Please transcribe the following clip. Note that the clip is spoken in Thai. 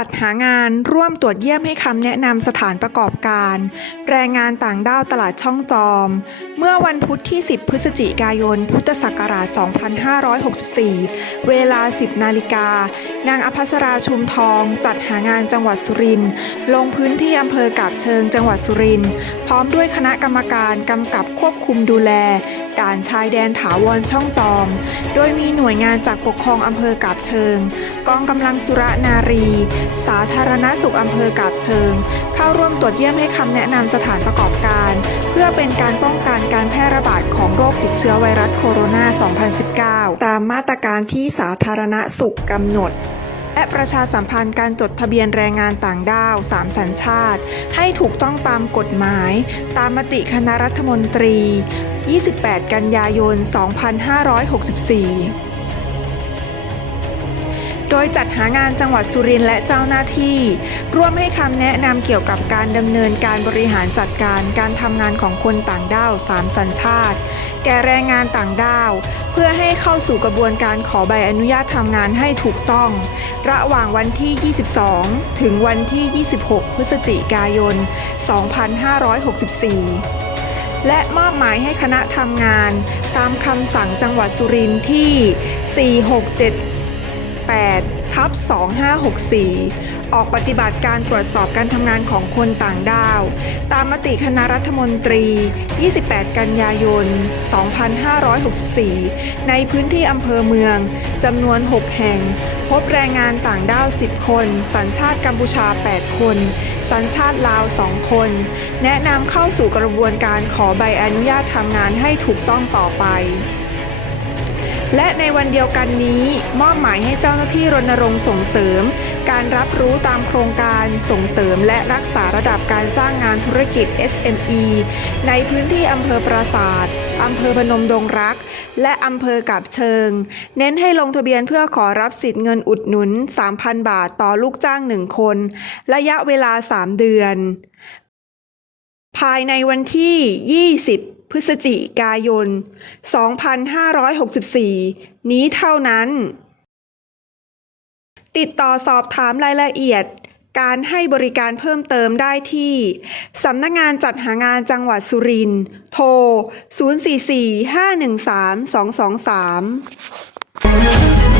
จัดหางานร่วมตรวจเยี่ยมให้คำแนะนำสถานประกอบการ แรงงานต่างด้าวตลาดช่องจอม เมื่อวันพุธที่ 10 พฤศจิกายน พุทธศักราช 2564 เวลา 10 นาฬิกา นางอภัสราชุมทอง จัดหางานจังหวัดสุรินทร์ลงพื้นที่อำเภอกาบเชิงจังหวัดสุรินทร์พร้อมด้วยคณะกรรมการกำกับควบคุมดูแล ด่านชายแดนถาวรช่องจอม โดยมีหน่วยงานจากปกครองอำเภอกาบเชิง กองกำลังสุรนารี สาธารณสุขอำเภอกาบเชิง เข้าร่วมตรวจเยี่ยมให้คำแนะนำสถานประกอบการ เพื่อเป็นการป้องกันการแพร่ระบาดของโรคติดเชื้อไวรัสโคโรนา 2019 ตามมาตรการที่สาธารณสุขกำหนด และประชาสัมพันธ์การจดทะเบียนแรงงานต่างด้าวสามสัญชาติ ให้ถูกต้องตามกฎหมาย ตามมติคณะรัฐมนตรี 28 กันยายน 2564 โดยจัดหางานจังหวัดสุรินทร์และเจ้าหน้าที่ ร่วมให้คำแนะนำเกี่ยวกับการดำเนินการบริหารจัดการการทำงานของคนต่างด้าว3สัญชาติ แก่แรงงานต่างด้าว เพื่อให้เข้าสู่กระบวนการขอใบอนุญาตทำงานให้ถูกต้อง ระหว่างวันที่ 22 ถึงวันที่ 26 พฤศจิกายน 2564และมอบหมายให้คณะทำงาน ตามคำสั่งจังหวัดสุรินทร์ที่467 8ทับ2564 ออกปฏิบัติการตรวจสอบการทำงานของคนต่างด้าว ตามมติคณะรัฐมนตรี 28 กันยายน 2564 ในพื้นที่อำเภอเมืองจำนวน 6 แห่ง พบแรงงานต่างด้าว 10 คน สัญชาติกัมพูชา 8 คน สัญชาติลาว 2 คน แนะนำเข้าสู่กระบวนการขอใบอนุญาตทำงานให้ถูกต้องต่อไป และในวันเดียวกันนี้ มอบหมายให้เจ้าหน้าที่รณรงค์ส่งเสริม การรับรู้ตามโครงการส่งเสริมและรักษาระดับการจ้างงานธุรกิจ SME ในพื้นที่อำเภอปราสาทอำเภอพนมดงรัก และอำเภอกาบเชิง เน้นให้ลงทะเบียนเพื่อขอรับสิทธิ์เงินอุดหนุน 3,000 บาทต่อลูกจ้าง 1 คน ระยะเวลา 3 เดือน ภายในวันที่ 20 พฤศจิกายน 2564 นี้เท่านั้น ติดต่อสอบถามรายละเอียด การให้บริการเพิ่มเติมได้ที่ สำนักงานจัดหางานจังหวัดสุรินทร์ โทร 044 513 223